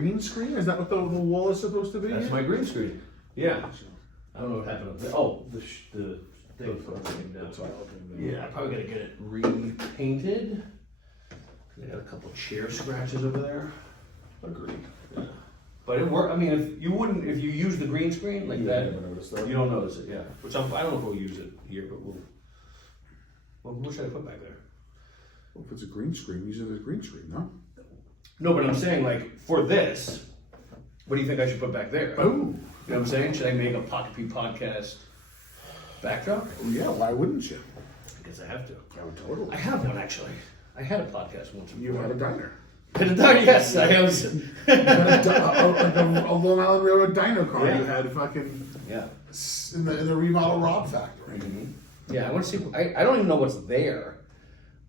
green screen? Is that what the wall is supposed to be? That's my green screen. Yeah. I don't know what happened up there. Oh, the thing. Yeah, I probably gotta get it repainted. They got a couple chair scratches over there. Agreed. Yeah. But it worked. I mean, if you use the green screen like that, never noticed that. you don't notice it. Yeah. Which I don't know if we'll use it here, but we'll. Well, what should I put back there? Well, if it's a green screen, use it as a green screen, no? No, but I'm saying like for this, what do you think I should put back there? Oh. You know what I'm saying? Should I make a Pocket P podcast backdrop? Oh, yeah, why wouldn't you? I guess I have to. I would totally. I have one actually. I had a podcast once. You had a diner. Yes, I was. a Long Island Railroad diner car. Yeah. You had fucking Yeah. in the remodel Rob factory. Mm-hmm. Yeah, I want to see. I don't even know what's there.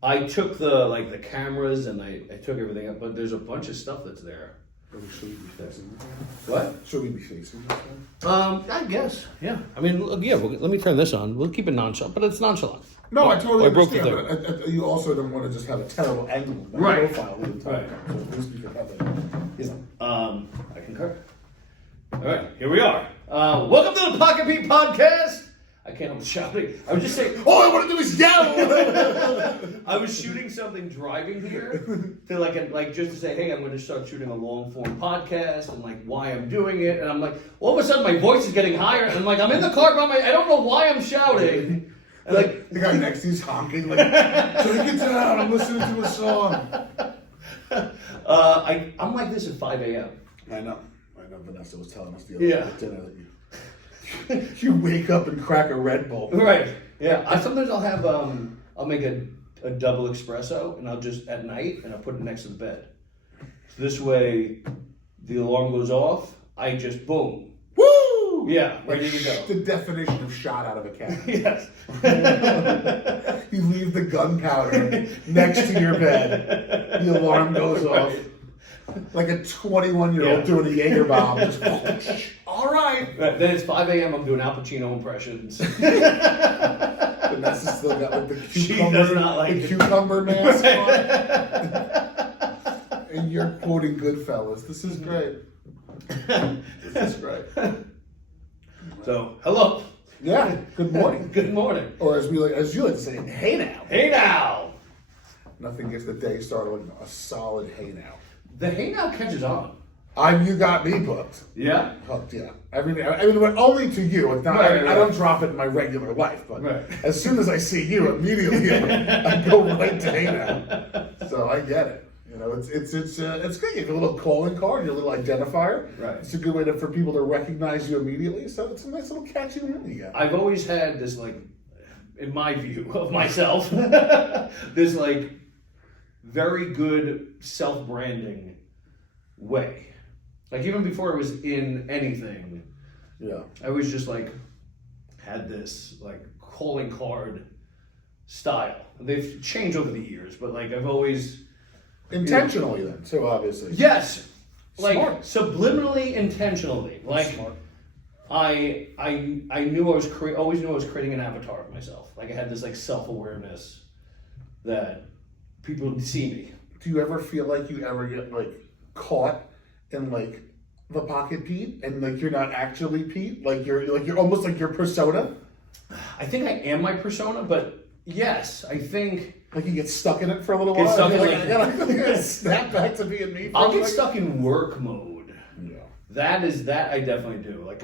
I took the cameras and I took everything up, but there's a bunch of stuff that's there. Should we be facing this What? way? Should we be facing this way? I guess. Yeah. I mean, look, yeah. Let me turn this on. We'll keep it nonchalant, but it's nonchalant. No, I totally I broke understand. But you also don't want to just have a terrible angle of my Right. profile the entire Right. time. So at least you can have it. I concur. All right, here we are. Welcome to the Pocket P podcast. I can't help shouting. I was just saying. All I want to do is yell. I was shooting something driving here to like just to say, hey, I'm going to start shooting a long form podcast and like why I'm doing it, and I'm like, all of a sudden my voice is getting higher, and I'm like, I'm in the car I don't know why I'm shouting. And like the guy next to you's honking like, take it down. I'm listening to a song. I'm like this at 5 a.m. I know. Vanessa was telling us the other Yeah. day at dinner that you wake up and crack a Red Bull. Right. Yeah. Sometimes I'll have I'll make a double espresso and I'll just at night and I'll put it next to the bed. So this way, the alarm goes off. I just boom. Woo! Yeah. Ready to go. The definition of shot out of a cannon. Yes. You leave the gunpowder next to your bed. The alarm goes off. Like a 21-year-old doing a Jaeger bomb. Just, all right. Then it's 5 a.m. I'm doing Al Pacino impressions. Vanessa's still got like the cucumber, does not like cucumber mask on. And you're quoting Goodfellas. This is great. This is great. So, hello. Yeah. Good morning. Good morning. Or as you like to say, hey now. Hey now. Nothing gets the day started like a solid hey now. The hey now catches on. You got me booked. Yeah? Hooked, yeah. I mean, but only to you. It's not, Right. I don't drop it in my regular life, but Right. as soon as I see you, immediately I go right to hey now. So I get it. You know, it's great. You have a little calling card, your little identifier. Right. It's a good way for people to recognize you immediately. So it's a nice little catchy win you got. I've always had this, like, in my view of myself, this, like, very good self-branding way. Like, even before I was in anything, Yeah. I was just, like, had this, like, calling card style. They've changed over the years, but, like, I've always... Intentionally then, too, obviously. Yes! Like, Smart. subliminally, intentionally. Like, Smart. I knew I was always knew I was creating an avatar of myself. Like, I had this, like, self-awareness that people would see me. Do you ever feel like you ever get, like, caught in, like, the Pocket Pete and, like, you're not actually Pete? Like, you're almost like your persona? I think I am my persona, but yes, I think... Like, you get stuck in it for a little Get while? stuck and in, you're like- I gotta snap back to being me. I'll get stuck in work mode. Yeah. That I definitely do. Like,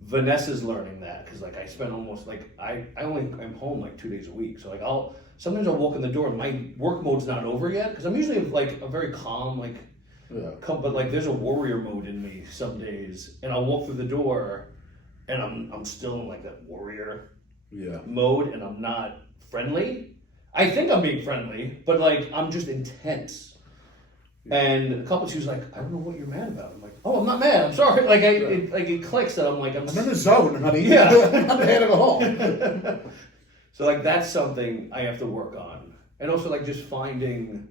Vanessa's learning that, because, like, I spend almost, like, I'm home, like, 2 days a week. So, like, sometimes I'll walk in the door and my work mode's not over yet, because I'm usually, like, a very calm, like, Yeah. but, like, there's a warrior mode in me some days, and I'll walk through the door and I'm still in, like, that warrior Yeah. mode, and I'm not friendly. I think I'm being friendly, but, like, I'm just intense. And a couple, she was like, I don't know what you're mad about. I'm like, oh, I'm not mad. I'm sorry. Like, it clicks that I'm like, I'm in the zone, honey. Yeah. I'm not mad at all. So, like, that's something I have to work on. And also, like, just finding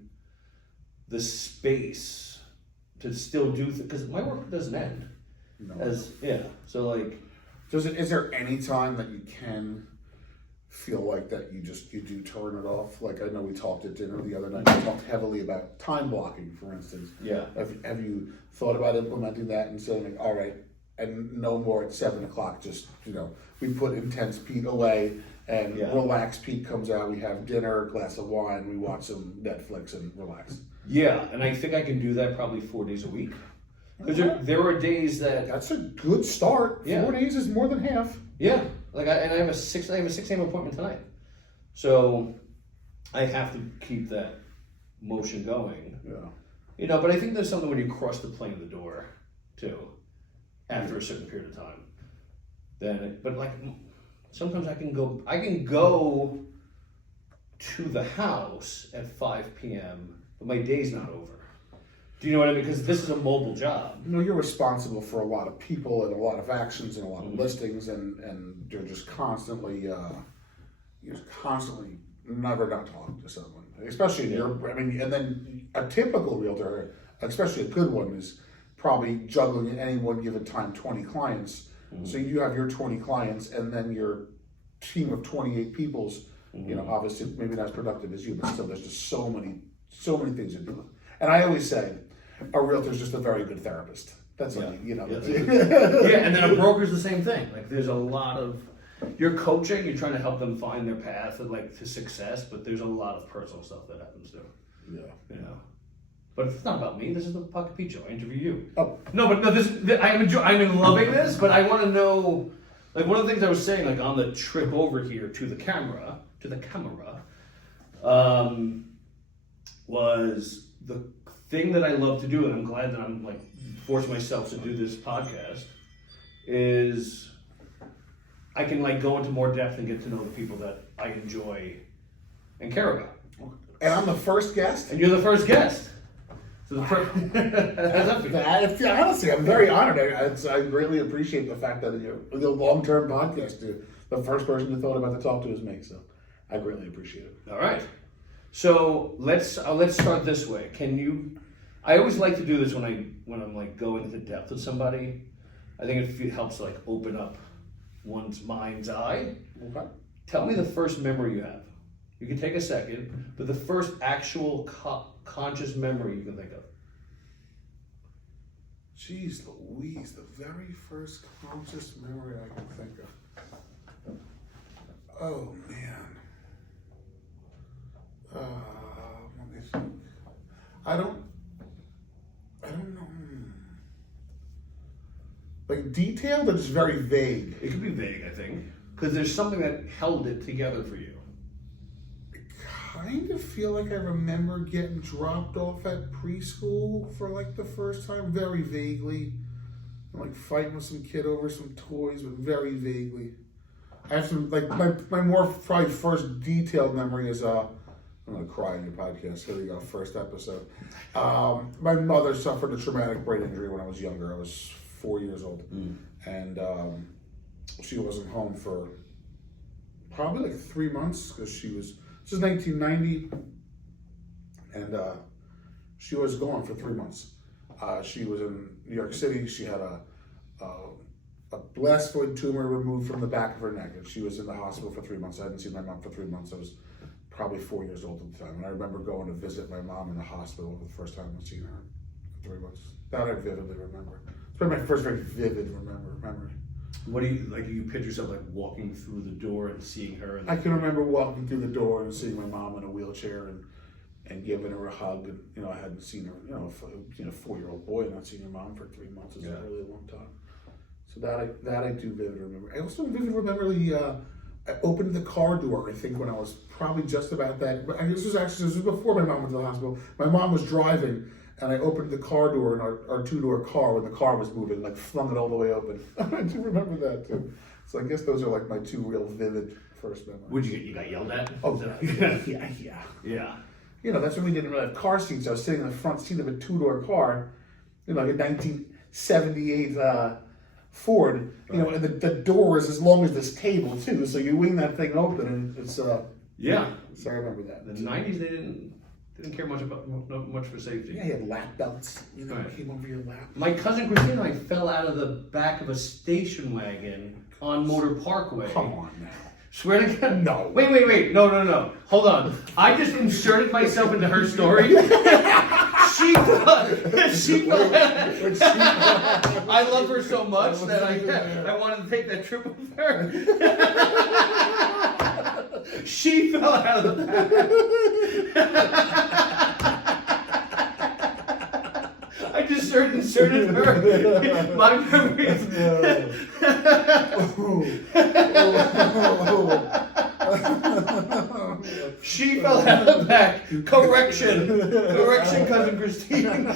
the space to still do things, because my work doesn't end. No. So, like... Is there any time that you can feel like that you do turn it off? Like I know we talked at dinner the other night. We talked heavily about time blocking, for instance. Yeah. Have you thought about implementing that and saying like, all right, and no more at 7 o'clock? Just we put intense Pete away, and relaxed Pete comes out. We have dinner, a glass of wine, we watch some Netflix, and relax. Yeah, and I think I can do that probably 4 days a week. Because there are days that that's a good start. 4 days is more than half. Yeah, like I have a 6 a.m. appointment tonight, so I have to keep that motion going. Yeah. But I think there's something when you cross the plane of the door, too, after a certain period of time. But like sometimes I can go to the house at 5 p.m., but my day's not over. Do you know what I mean? Because this is a mobile job. You're responsible for a lot of people and a lot of actions and a lot of listings, and you're just constantly never not talking to someone, especially and then a typical realtor, especially a good one, is probably juggling at any one given time 20 clients. So you have your 20 clients, and then your team of 28 people's, obviously maybe not as productive as you, but still there's just so many things to do. And I always say, a realtor's just a very good therapist. That's yeah, and then a broker's the same thing. Like there's a lot of you're coaching, you're trying to help them find their path to success, but there's a lot of personal stuff that happens too. Yeah. But it's not about me. This is the Pocket Pete Show. I interview you. Oh no, but no, I'm loving this, but I want to know. Like one of the things I was saying, like on the trip over here to the camera, was the thing that I love to do, and I'm glad that I'm like forcing myself to do this podcast, is I can like go into more depth and get to know the people that I enjoy and care about. And I'm the first guest? And you're the first guest. So honestly, I'm very honored. I greatly appreciate the fact that you're a long-term podcast. The first person you thought about to talk to is me, so I greatly appreciate it. All right. So let's start this way. I always like to do this when I'm like going into depth with somebody. I think it helps like open up one's mind's eye. Okay. Tell me the first memory you have. You can take a second, but the first actual conscious memory you can think of. Jeez Louise, the very first conscious memory I can think of. Oh man. Let me think. I don't know. Like detailed or just very vague? It could be vague, I think, because there's something that held it together for you. I kind of feel like I remember getting dropped off at preschool for like the first time, very vaguely. I'm like fighting with some kid over some toys, but very vaguely. I have some, like my more probably first detailed memory is I'm gonna cry in your podcast. Here we go, first episode. My mother suffered a traumatic brain injury when I was younger. I was 4 years old, and she wasn't home for probably like 3 months because this is 1990, and she was gone for 3 months. She was in New York City. She had a blastoid tumor removed from the back of her neck, and she was in the hospital for 3 months. I hadn't seen my mom for 3 months. I was probably 4 years old at the time, and I remember going to visit my mom in the hospital the first time I'd seen her in 3 months. That I vividly remember. It's probably my first very vivid memory. What do you picture yourself like walking through the door and seeing her? I can remember walking through the door and seeing my mom in a wheelchair and giving her a hug. And I hadn't seen her. A 4-year-old boy not seeing your mom for 3 months is a really long time. So that I do vividly remember. I also vividly remember I opened the car door. I think when I was probably just about that. But this was before my mom went to the hospital. My mom was driving. And I opened the car door in our 2-door car when the car was moving, like flung it all the way open. I do remember that too. So I guess those are like my 2 real vivid first memories. Would you got yelled at? Oh, yeah. That's when we didn't really have car seats. I was sitting in the front seat of a 2-door car, like a 1978 Ford, and the door is as long as this table too. So you wing that thing open and it's, yeah. So I remember that. The 90s, they didn't care much for safety. Yeah, he had lap belts. Came over your lap. My cousin Christina and I fell out of the back of a station wagon on Motor Parkway. Come on now. Swear to God. No. Wait. No. Hold on. I just inserted myself into her story. she I love her so much that I wanted to take that trip with her. She fell out of the back. I just inserted her. My memories. She fell out of the back. Correction, cousin Christine.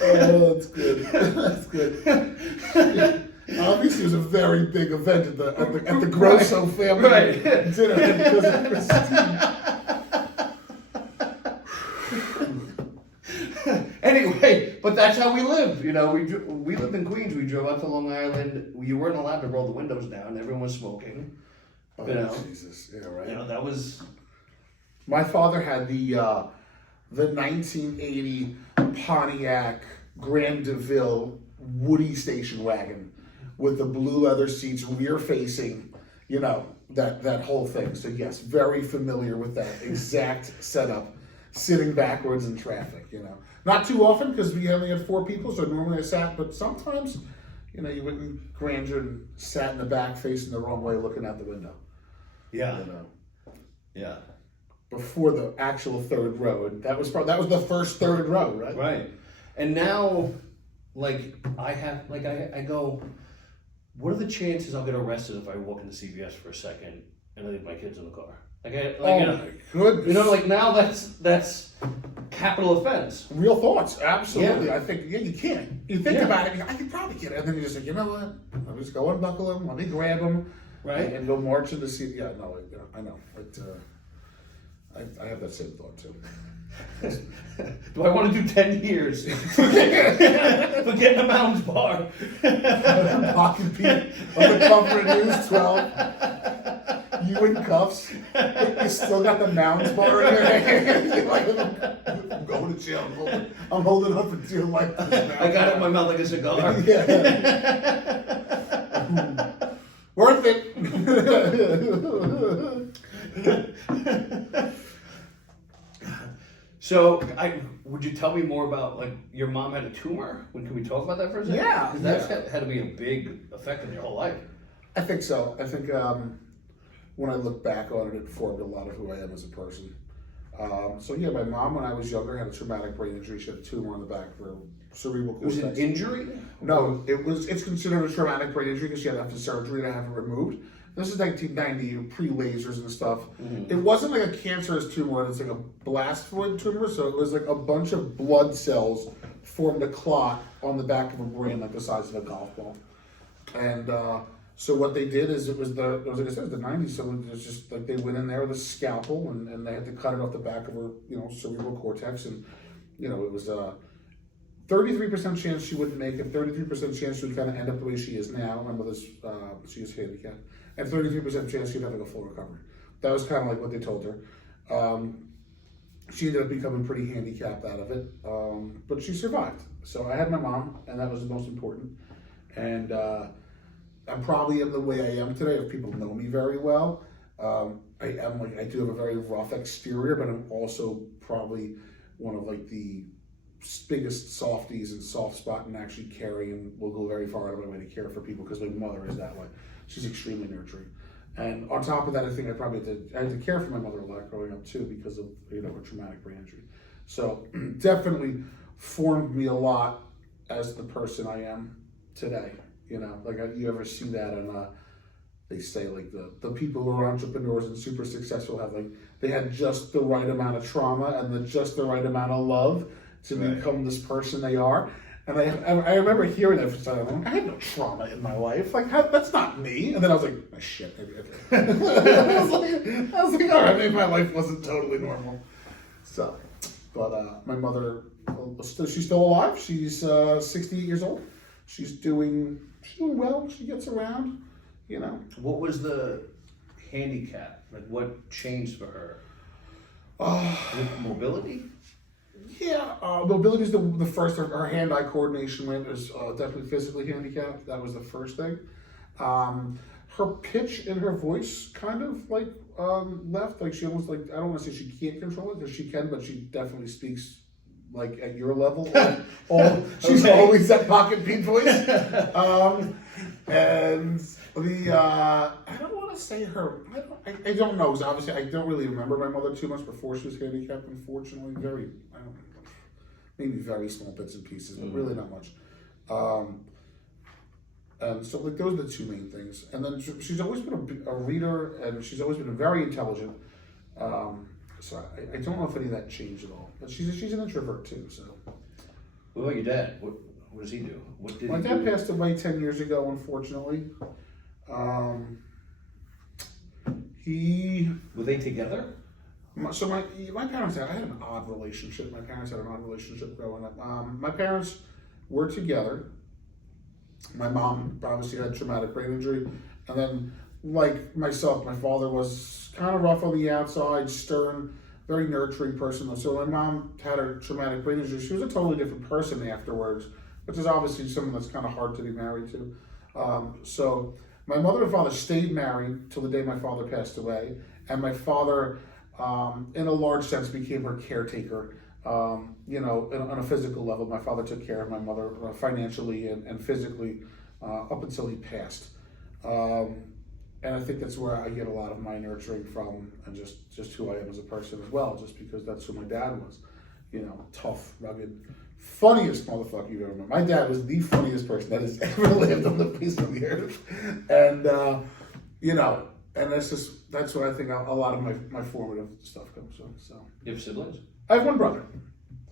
Oh, that's good. That's good. Obviously, it was a very big event at the Grosso family dinner because of Christine. Anyway, but that's how we lived. You know, we lived in Queens. We drove out to Long Island. You weren't allowed to roll the windows down. Everyone was smoking. Oh, you know, Jesus! Yeah, right. You know, that was. My father had the 1980 Pontiac Grand DeVille Woody station wagon with the blue leather seats, rear facing. You know, that whole thing. So yes, very familiar with that exact setup. Sitting backwards in traffic, you know. Not too often because we only had 4 people, so normally I sat, but sometimes, you know, you went in grandeur and sat in the back facing the wrong way looking out the window. Yeah. You know. Yeah. Before the actual third row. And that was the first third row, right? Right. And now, like, I go, what are the chances I'll get arrested if I walk into CVS for a second and I leave my kids in the car? My goodness. You know, like now that's capital offense. Real thoughts, absolutely. Yeah. I think, you can't. You think about it, I could probably get it. And then you just say, you know what? Let me just go unbuckle him, let me grab him, right? And go march into the Yeah, no, I know. I have that same thought too. Do I want to do 10 years for getting a Mounds bar? Pocket Pete on the cover of News 12. You in cuffs. You still got the Mounds bar in your hand. You're like, I'm going to jail. I'm holding up for dear life. I got it in my mouth like a cigar. Yeah. Worth it. So, would you tell me more about, like, your mom had a tumor? Can we talk about that for a second? Yeah. Because that's had to be a big effect on your whole life. I think so. I think when I look back on it, it formed a lot of who I am as a person. So yeah, my mom, when I was younger, had a traumatic brain injury. She had a tumor on the back of her cerebral cortex. Was it an injury? No, it's considered a traumatic brain injury because she had to have the surgery to have it removed. This is 1990, pre-lasers and stuff. Mm-hmm. It wasn't like a cancerous tumor, it's like a blastoid tumor, so it was like a bunch of blood cells formed a clot on the back of her brain like the size of a golf ball. And so what they did is, it was like I said, the 90s, so it was just like they went in there with a scalpel and they had to cut it off the back of her, cerebral cortex, and, it was a 33% chance she wouldn't make it, 33% chance she would kind of end up the way she is now. My mother's, she is handicapped, and 33% chance she'd have like a full recovery. That was kind of like what they told her. She ended up becoming pretty handicapped out of it, but she survived. So I had my mom, and that was the most important. And I'm probably in the way I am today. If people know me very well, I do have a very rough exterior, but I'm also probably one of like the biggest softies and soft spot and actually caring, and will go very far out of my way to care for people because my mother is that way. She's extremely nurturing. And on top of that, I think I had to care for my mother a lot growing up too because of her traumatic brain injury. So definitely formed me a lot as the person I am today. You ever see that on they say like the people who are entrepreneurs and super successful have they had just the right amount of trauma and just the right amount of love to become this person they are. And I remember hearing that for some time. I had no trauma in my life. That's not me. And then I was like, oh, shit, maybe I did. I was like, all right, maybe my life wasn't totally normal. So, but my mother, she's still alive. She's 68 years old. She's doing well. She gets around, What was the handicap? Like, what changed for her? Mobility? Yeah, mobility is the first. Her hand-eye coordination went is definitely physically handicapped. That was the first thing. Her pitch in her voice kind of like left. Like she almost like I don't want to say she can't control it because she can, but she definitely speaks like at your level. She's Okay. always that pocket Pete voice. And the I don't want to say her. I don't know. 'Cause obviously, I don't really remember my mother too much before she was handicapped. Unfortunately, I don't know, maybe very small bits and pieces, but really not much. And so like those are the two main things. And then she's always been a reader, and she's always been very intelligent. So I don't know if any of that changed at all. But she's an introvert too. So. What about your dad? What does he do? What did My he dad do? passed away 10 years ago, unfortunately. Were they together? So my parents I had an odd relationship. My parents had an odd relationship growing up. My parents were together. My mom obviously had traumatic brain injury, and then like myself, my father was kind of rough on the outside, stern, very nurturing person. So my mom had her traumatic brain injury. She was a totally different person afterwards, which is obviously someone that's kind of hard to be married to. So my mother and father stayed married till the day my father passed away, and my father, in a large sense, became her caretaker. On a physical level, my father took care of my mother financially and physically up until he passed. And I think that's where I get a lot of my nurturing from, and just who I am as a person as well, just because that's who my dad was. Tough, rugged, funniest motherfucker you've ever met. My dad was the funniest person that has ever lived on the face of the earth. And, and that's what I think a lot of my formative stuff comes from. So You have siblings? I have one brother.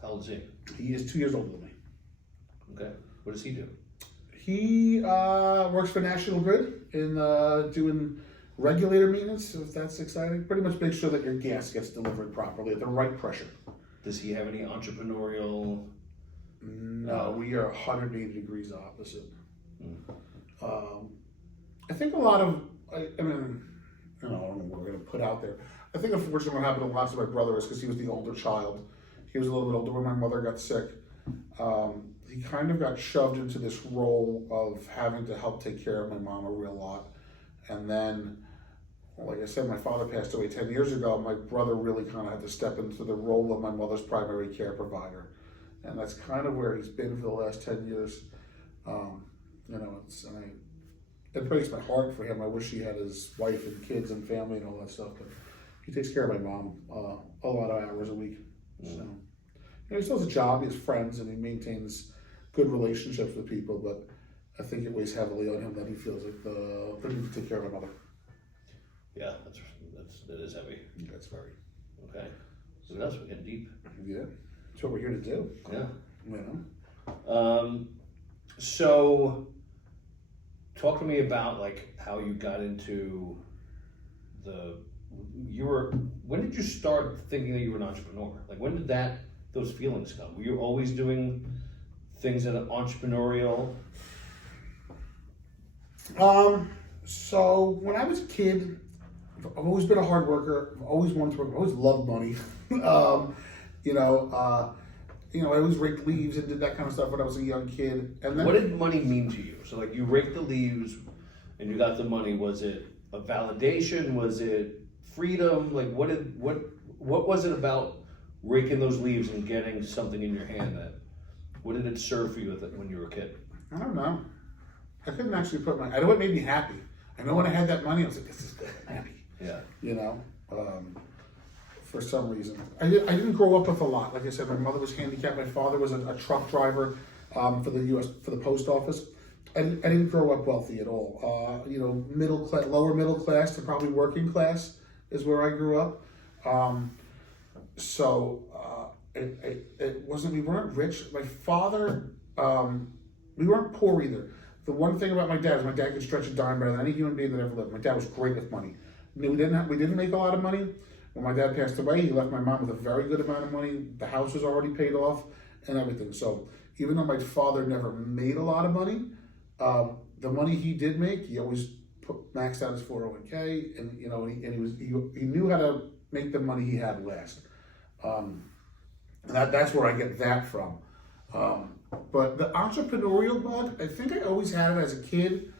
How old is he? He is 2 years older than me. Okay. What does he do? He works for National Grid in doing regulator maintenance, if that's exciting. Pretty much make sure that your gas gets delivered properly at the right pressure. Does he have any entrepreneurial? No, we are 180 degrees opposite. Mm. I think a lot of, I don't know what we're going to put out there. I think unfortunately what happened to lots of my brother is because he was the older child. He was a little bit older when my mother got sick. He kind of got shoved into this role of having to help take care of my mom a real lot. And then, like I said, my father passed away 10 years ago. My brother really kind of had to step into the role of my mother's primary care provider. And that's kind of where he's been for the last 10 years. It breaks my heart for him. I wish he had his wife and kids and family and all that stuff. But he takes care of my mom a lot of hours a week. So, he still has a job, he has friends, and he maintains good relationships with people. But I think it weighs heavily on him that he feels like the need to take care of my mother. Yeah, that is heavy. That's very. Okay. So that's getting deep. Yeah, that's what we're here to do. Yeah. So, talk to me about like how you got into when did you start thinking that you were an entrepreneur? Like when did those feelings come? Were you always doing things that are entrepreneurial? So when I was a kid, I've always been a hard worker. I've always wanted to work. I've always loved money. I always raked leaves and did that kind of stuff when I was a young kid. And then, what did money mean to you? So like you raked the leaves and you got the money. Was it a validation? Was it freedom? Like what was it about raking those leaves and getting something in your hand what did it serve for you when you were a kid? I don't know. I couldn't actually I know what made me happy. I know when I had that money, I was like, this is good, I'm happy. Yeah. For some reason. I didn't grow up with a lot. Like I said, my mother was handicapped. My father was a truck driver for the post office. I didn't grow up wealthy at all. Middle class, lower middle class to probably working class is where I grew up. It wasn't. We weren't rich. My father, we weren't poor either. The one thing about my dad is my dad could stretch a dime better than any human being that ever lived. My dad was great with money. We didn't make a lot of money. When my dad passed away, he left my mom with a very good amount of money. The house was already paid off and everything. So even though my father never made a lot of money, the money he did make, he always maxed out his 401k, and he knew how to make the money he had last. And that's where I get that from. But the entrepreneurial bug, I think I always had it as a kid.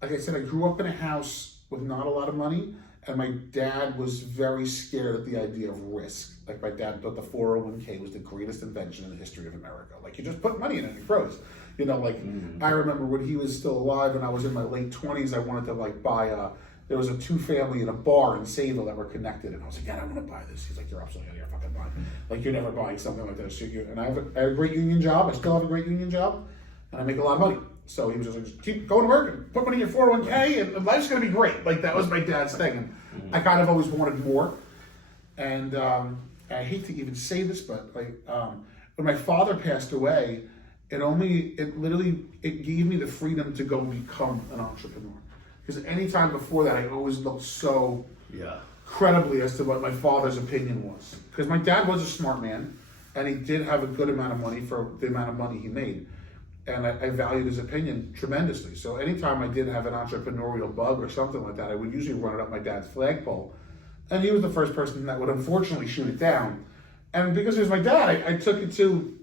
Like I said, I grew up in a house with not a lot of money, and my dad was very scared at the idea of risk. Like my dad thought the 401k was the greatest invention in the history of America. Like you just put money in it and it grows. You know, like I remember when he was still alive and I was in my late 20s, I wanted to like buy there was a 2-family in a bar in Sayville that were connected, and I was like, yeah, I want to buy this. He's like, you're absolutely out of your fucking mind. Like you're never buying something like this. And I had a great union job. I still have a great union job, and I make a lot of money. So he was just like, just keep going to work and put money in your 401k, and life's gonna be great. Like that was my dad's thing, and I kind of always wanted more. And I hate to even say this, but like when my father passed away, it gave me the freedom to go become an entrepreneur. Because any time before that, I always looked so credibly as to what my father's opinion was. Because my dad was a smart man, and he did have a good amount of money for the amount of money he made. And I valued his opinion tremendously. So anytime I did have an entrepreneurial bug or something like that, I would usually run it up my dad's flagpole. And he was the first person that would unfortunately shoot it down. And because he was my dad, I took it to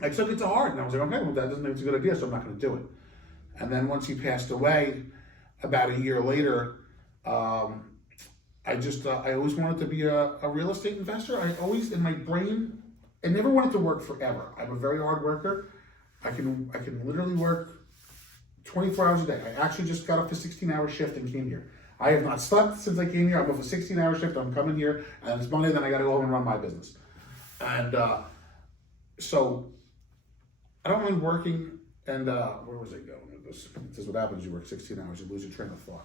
heart. And I was like, okay, well, Dad doesn't think it's a good idea, so I'm not going to do it. And then once he passed away, about a year later, I always wanted to be a real estate investor. I always, in my brain, I never wanted to work forever. I'm a very hard worker. I can literally work 24 hours a day. I actually just got off a 16-hour shift and came here. I have not slept since I came here. I'm off a 16-hour shift. I'm coming here, and it's Monday. Then I got to go home and run my business. And so I don't mind working. And where was I going with this? This is what happens. You work 16 hours, you lose your train of thought.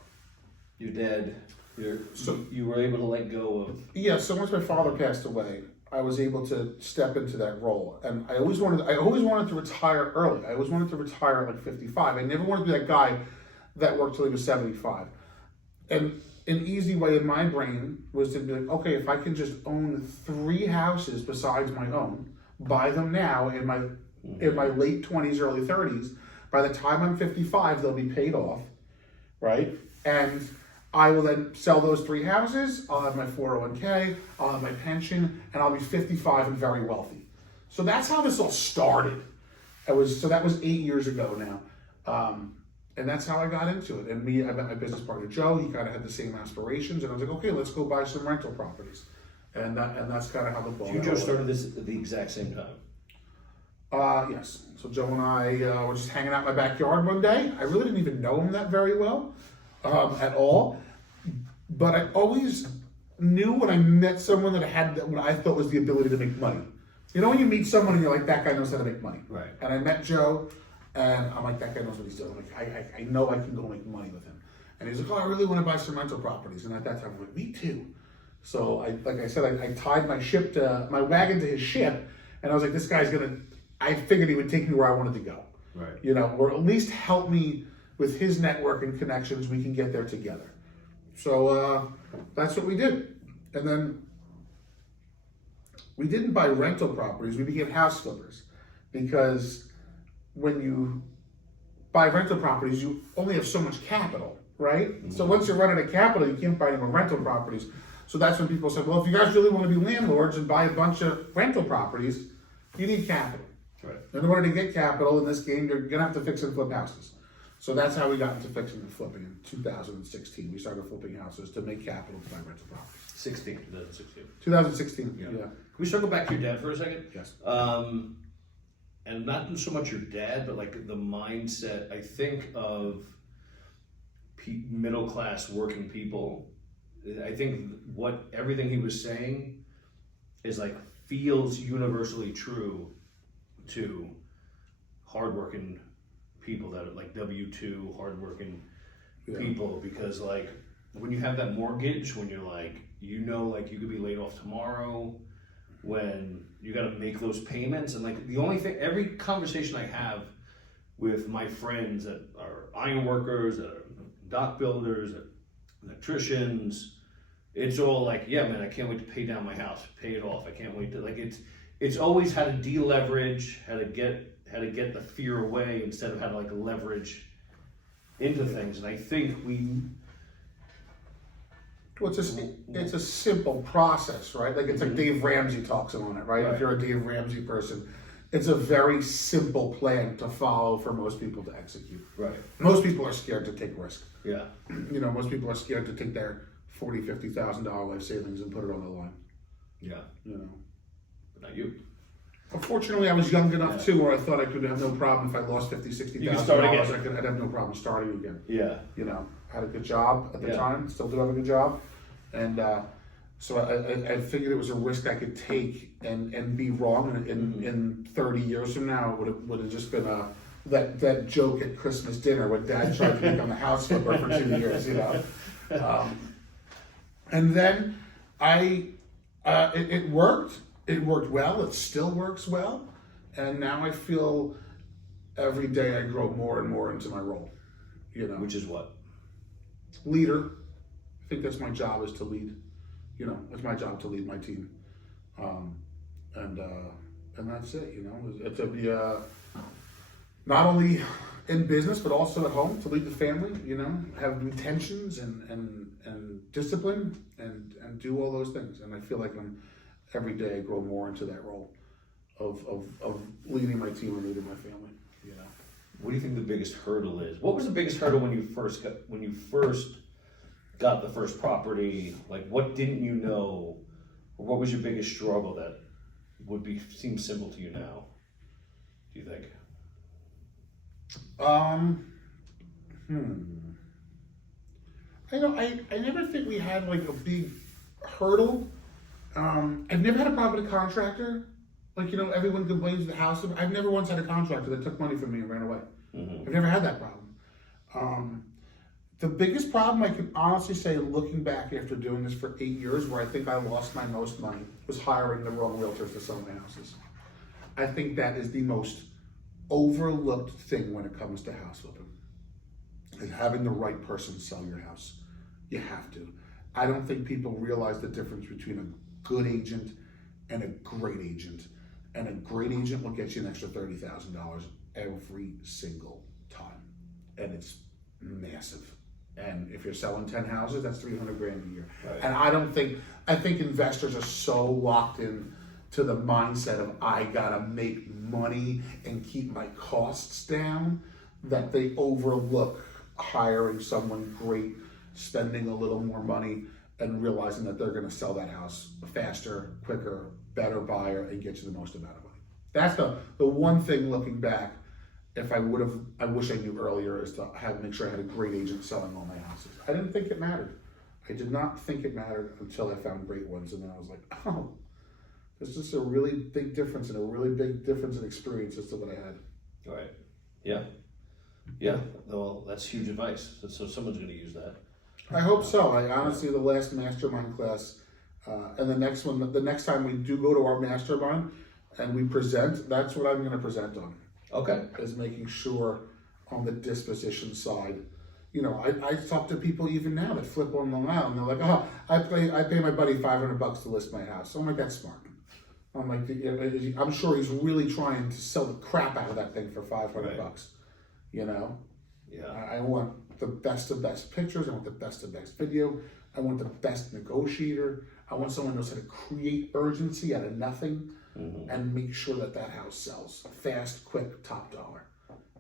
Your dad, you were able to let go of... Yeah, so once my father passed away, I was able to step into that role. And I always wanted to retire early. I always wanted to retire at like 55. I never wanted to be that guy that worked till he was 75. And an easy way in my brain was to be like, okay, if I can just own 3 houses besides my own, buy them now in my late 20s, early 30s, by the time I'm 55, they'll be paid off, right? And I will then sell those 3 houses, I'll have my 401k, I'll have my pension, and I'll be 55 and very wealthy. So that's how this all started. That was 8 years ago now. And that's how I got into it. And I met my business partner, Joe. He kind of had the same aspirations. And I was like, okay, let's go buy some rental properties. And that's kind of how the ball You and Joe started this at the exact same time? Yes. So Joe and I were just hanging out in my backyard one day. I really didn't even know him that very well at all. But I always knew when I met someone that had what I thought was the ability to make money. You know when you meet someone and you're like, that guy knows how to make money. Right. And I met Joe. And I'm like, that guy knows what he's doing. I'm like, I know I can go make money with him. And he's like, oh, I really want to buy some rental properties. And at that time, I'm like, me too. So like I said, I tied my wagon to his ship, and I was like, this guy's I figured he would take me where I wanted to go. Right. You know, or at least help me with his network and connections. We can get there together. So that's what we did. And then we didn't buy rental properties. We became house flippers, because when you buy rental properties, you only have so much capital, right? Mm-hmm. So once you're running a capital, you can't buy any more rental properties. So that's when people said, well, if you guys really want to be landlords and buy a bunch of rental properties, you need capital. Right. In order to get capital in this game, you're going to have to fix and flip houses. So that's how we got into fixing and flipping in 2016. We started flipping houses to make capital to buy rental properties. 2016, yeah. Can we circle back to your dad for a second? Yes. And not so much your dad, but like the mindset, I think, of middle-class working people. I think everything he was saying is like feels universally true to hardworking people that are like W-2 hardworking people, because like when you have that mortgage, when you're like, like you could be laid off tomorrow, when you got to make those payments, and like the only thing, every conversation I have with my friends that are iron workers, that are dock builders, electricians, it's all like, yeah, man, I can't wait to pay down my house, pay it off. I can't wait to it's always how to deleverage, how to get the fear away instead of how to like leverage into things. And I think Well, it's a simple process, right? Like it's like Dave Ramsey talks on it, right? If you're a Dave Ramsey person, it's a very simple plan to follow for most people to execute. Right. Most people are scared to take risk. Yeah. You know, most people are scared to take their $40,000-$50,000 life savings and put it on the line. Yeah. You know. But not you. Fortunately, I was young enough too, where I thought I could have no problem if I lost $50,000-$60,000. I'd have no problem starting again. Yeah. You know, had a good job at the time, still do have a good job, and so I figured it was a risk I could take and be wrong. In 30 years from now, it would have just been that joke at Christmas dinner when Dad tried to become a house flipper for 2 years. You know, and then it worked. It worked well. It still works well, and now I feel every day I grow more and more into my role. You know, which is what? Leader. I think that's my job, is to lead. You know, it's my job to lead my team, and that's it. You know, to be not only in business but also at home, to lead the family. You know, have intentions and discipline and do all those things. And I feel like every day I grow more into that role of leading my team and leading my family. You know. What do you think the biggest hurdle is? What was the biggest hurdle when you first got the first property? Like, what didn't you know? Or what was your biggest struggle that seem simple to you now? Do you think? I never think we had like a big hurdle. I've never had a problem with a contractor. Like, you know, everyone complains of the house. I've never once had a contractor that took money from me and ran away. I've never had that problem. The biggest problem I can honestly say, looking back after doing this for 8 years, where I think I lost my most money, was hiring the wrong realtors to sell my houses. I think that is the most overlooked thing when it comes to house flipping, is having the right person sell your house. You have to. I don't think people realize the difference between a good agent and a great agent. And a great agent will get you an extra $30,000 every single time. And it's massive. And if you're selling 10 houses, that's $300,000 a year. Right. And I think investors are so locked in to the mindset of I gotta make money and keep my costs down, that they overlook hiring someone great, spending a little more money, and realizing that they're gonna sell that house faster, quicker, better buyer, and get you the most amount of money. That's the one thing looking back, I wish I knew earlier, is to make sure I had a great agent selling all my houses. I didn't think it mattered. I did not think it mattered until I found great ones, and then I was like, oh, there's just a really big difference, and a really big difference in experience as to what I had. Right. Yeah. Yeah. Well, that's huge advice. So someone's going to use that. I hope so. I honestly, the last mastermind class, and the next time we do go to our mastermind and we present, that's what I'm going to present on. Okay. Is making sure on the disposition side. You know, I talk to people even now that flip on Long Island, and they're like, oh, I pay my buddy $500 to list my house. So I'm like, that's smart. I'm like, I'm sure he's really trying to sell the crap out of that thing for $500. You know? Yeah. I want the best of best pictures. I want the best of best video. I want the best negotiator. I want someone who knows how to create urgency out of nothing and make sure that house sells fast, quick, top dollar.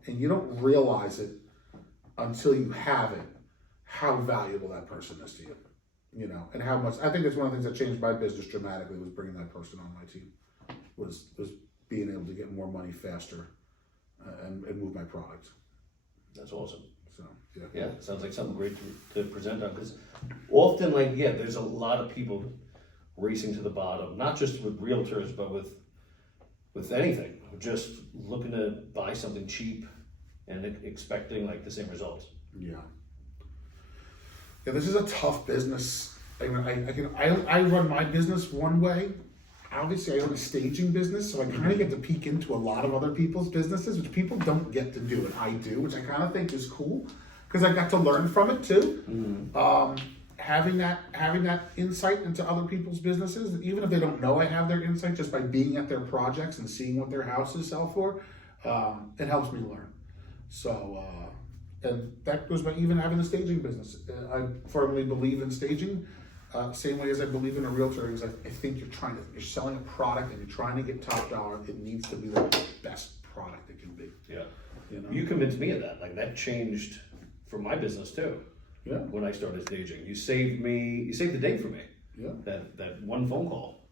And you don't realize it until you have it, how valuable that person is to you. You know, and how much. I think that's one of the things that changed my business dramatically, was bringing that person on my team, was being able to get more money faster and move my product. That's awesome. So yeah. Yeah, sounds like something great to present on, because often, like, yeah, there's a lot of people racing to the bottom, not just with realtors, but with anything, just looking to buy something cheap and expecting like the same results. Yeah. Yeah, this is a tough business. I run my business one way. Obviously, I own a staging business, so I kind of get to peek into a lot of other people's businesses, which people don't get to do, and I do, which I kind of think is cool, because I got to learn from it too. Having that insight into other people's businesses, even if they don't know I have their insight, just by being at their projects and seeing what their houses sell for, it helps me learn. So, and that goes by even having the staging business. I firmly believe in staging. Same way as I believe in a realtor, is I think you're selling a product and you're trying to get top dollar. It needs to be the best product it can be. Yeah. You know? You convinced me of that. Like that changed for my business too. Yeah. When I started staging, you saved the day for me. Yeah. That one phone call.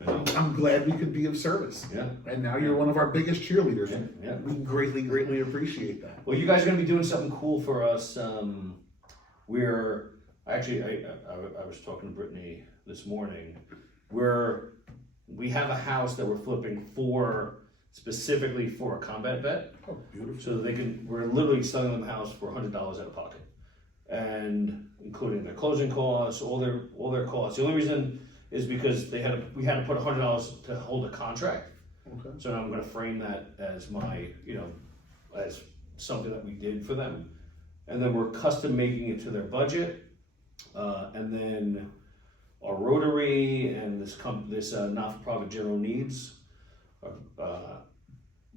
You know? I'm glad we could be of service. Yeah. And now you're one of our biggest cheerleaders. Yeah. We greatly appreciate that. Well, you guys are going to be doing something cool for us. I was talking to Brittany this morning. We have a house that we're flipping specifically for a combat vet. Oh, beautiful. So that we're literally selling them the house for $100 out of pocket. And including their closing costs, all their costs. The only reason is because we had to put $100 to hold a contract. Okay. So now I'm going to frame that as as something that we did for them, and then we're custom making it to their budget, and then our Rotary and this not-for-profit General Needs.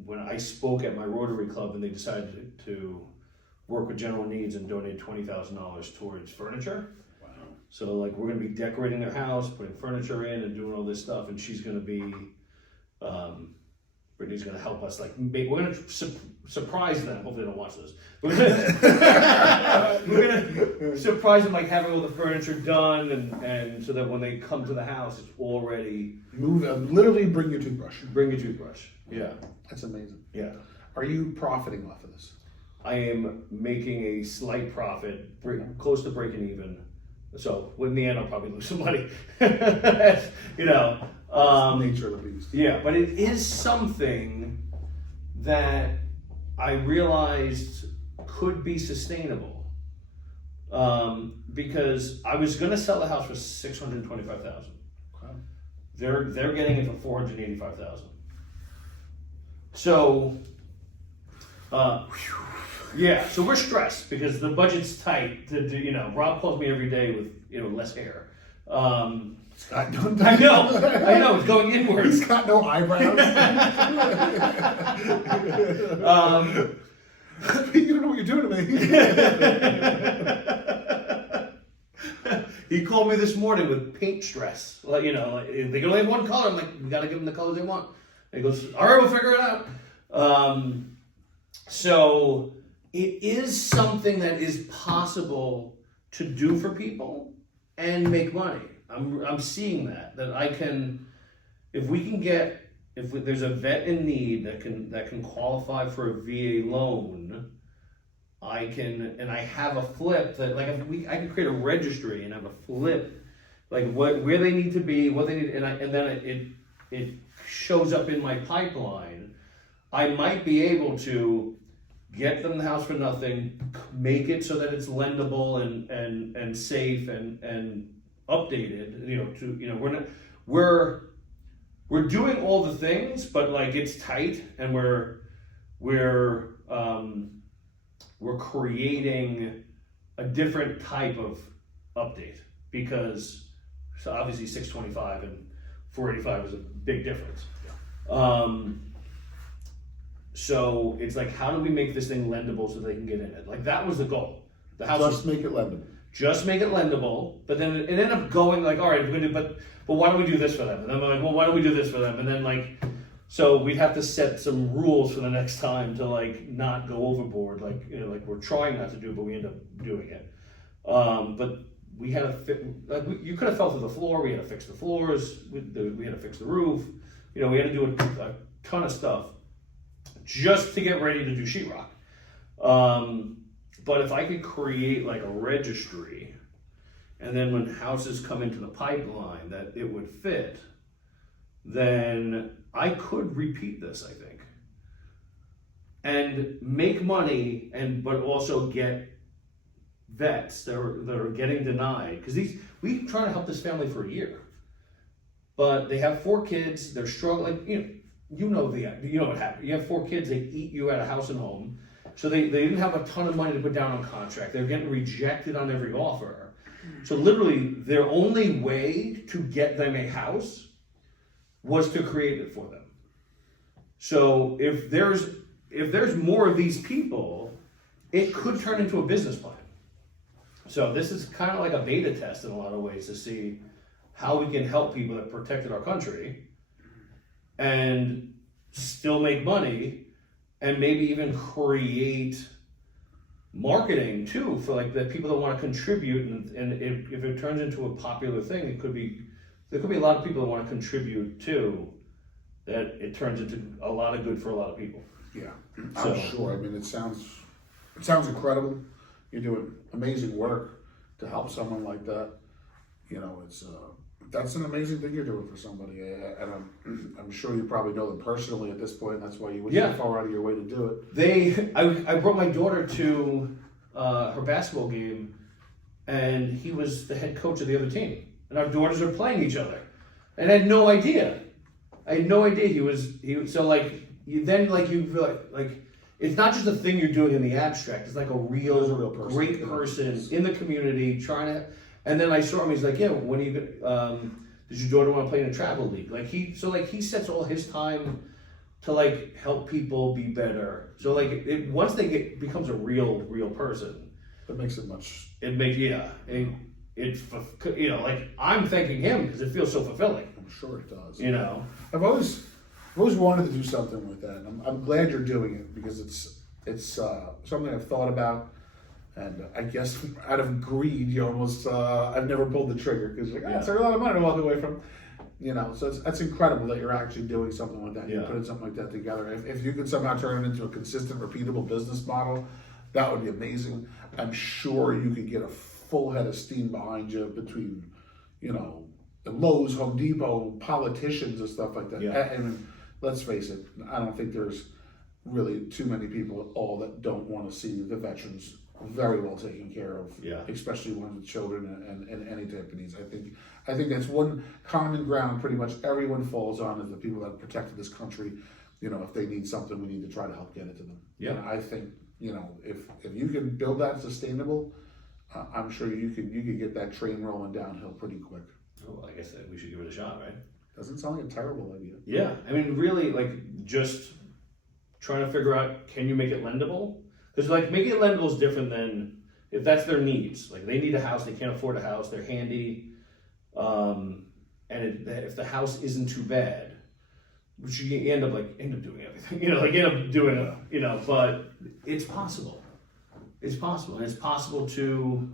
When I spoke at my Rotary Club and they decided to work with General Needs and donate $20,000 towards furniture. Wow. So like we're gonna be decorating their house, putting furniture in and doing all this stuff, and she's gonna be, Brittany's gonna help us we're gonna surprise them. Hopefully they don't watch this. We're gonna surprise them having all the furniture done and so that when they come to the house it's already literally bring your toothbrush. Bring your toothbruch. Yeah. That's amazing. Yeah. Are you profiting off of this? I am making a slight profit, close to breaking even. So in the end, I'll probably lose some money. You know, nature of the beast. Yeah, but it is something that I realized could be sustainable. Because I was going to sell the house for $625,000. Okay. They're getting it for $485,000. So, yeah, so we're stressed because the budget's tight. Rob calls me every day with less hair. Scott, don't I know, it's going inwards. He's got no eyebrows. You don't know what you're doing to me. He called me this morning with paint stress. They can only have one color. I'm like, we gotta give them the colors they want. And he goes, all right, we'll figure it out. So it is something that is possible to do for people and make money. I'm seeing that I can, if there's a vet in need that can qualify for a VA loan, I have a flip that I can create a registry and have a flip where they need to be, what they need, and then it shows up in my pipeline. I might be able to get them the house for nothing, make it so that it's lendable and safe and updated. We're doing all the things, but it's tight, and we're creating a different type of update because so obviously 625 and 485 is a big difference. Yeah. So it's how do we make this thing lendable so they can get in it? That was the goal. The house Just make it lendable. Just make it lendable, but then it ended up going all right, we're gonna do, but why don't we do this for them? And then we're like, well, why don't we do this for them? And then so we'd have to set some rules for the next time to not go overboard. We're trying not to do it, but we end up doing it. But we had to you could have fell through the floor. We had to fix the floors. We had to fix the roof. We had to do a ton of stuff just to get ready to do sheetrock. But if I could create a registry, and then when houses come into the pipeline that it would fit, then I could repeat this, I think, and make money, but also get vets that are getting denied, because we've tried to help this family for a year, but they have 4 kids, they're struggling. You know what happened. You have 4 kids, they eat you at a house and home, so they didn't have a ton of money to put down on contract. They're getting rejected on every offer. So literally, their only way to get them a house was to create it for them. So if there's more of these people, it could turn into a business plan. So this is kind of like a beta test in a lot of ways to see how we can help people that protected our country and still make money and maybe even create marketing too for like the people that want to contribute, and if it turns into a popular thing, there could be a lot of people that want to contribute too, that it turns into a lot of good for a lot of people. Yeah, So- I'm sure. I mean, it sounds incredible. You're doing amazing work to help someone like that. You know, that's an amazing thing you're doing for somebody, and I'm sure you probably know them personally at this point. That's why you went so far out of your way to do it. I brought my daughter to her basketball game, and he was the head coach of the other team, and our daughters are playing each other, and I had no idea. He was so like you feel like it's not just a thing you're doing in the abstract. It's like a real person. great person in the community trying to. And then I saw him. He's like, yeah. When are you? Does your daughter want to play in a travel league? He sets all his time to like help people be better. So like once they becomes a real person, That makes it much. it makes like I'm thanking him because it feels so fulfilling. I'm sure it does. You know. I've always wanted to do something like that. And I'm glad you're doing it because it's something I've thought about. And I guess out of greed, you almost, I've never pulled the trigger because it's a lot of money to walk away from. You know, so that's incredible that you're actually doing something like that. You're putting something like that together. If you could somehow turn it into a consistent, repeatable business model, that would be amazing. I'm sure you could get a full head of steam behind you between, you know, the Lowe's, Home Depot, politicians and stuff like that. Yeah. And let's face it, I don't think there's really too many people at all that don't want to see the veterans very well taken care of, especially ones with children and any type of needs. I think that's one common ground pretty much everyone falls on is the people that protected this country. You know, if they need something, we need to try to help get it to them. Yeah. And I think, you know, if you can build that sustainable, I'm sure you could get that train rolling downhill pretty quick. Well, I guess we should give it a shot, right? Doesn't sound like a terrible idea. Yeah, I mean, really, like just trying to figure out, can you make it lendable? Because like making it lendable is different than if that's their needs. Like they need a house, they can't afford a house, they're handy, and if the house isn't too bad, which you end up doing everything, but it's possible. It's possible, and it's possible to